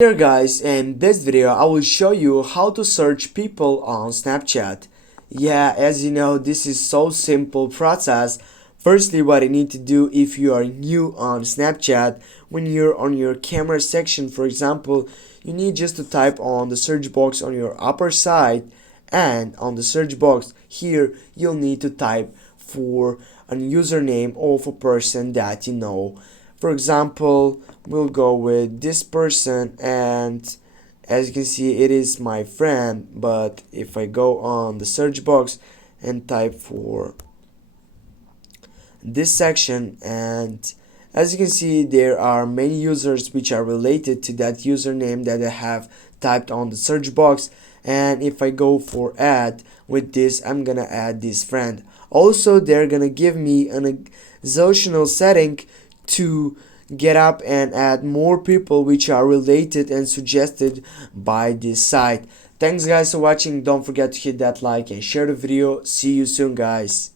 Here guys, in this video I will show you how to search people on Snapchat. Yeah, as you know, this is so simple process. Firstly, what you need to do if you are new on Snapchat, when you're on your camera section, for example, you need just to type on the search box on your upper side, and on the search box here you'll need to type for a username of a person that you know. For example, we'll go with this person, and as you can see it is my friend. But if I go on the search box and type for this section, and as you can see there are many users which are related to that username that I have typed on the search box. And if I go for add with this, I'm gonna add this friend. Also, they're gonna give me an exceptional setting to get up and add more people which are related and suggested by this site. Thanks guys for watching. Don't forget to hit that like and share the video. See you soon guys.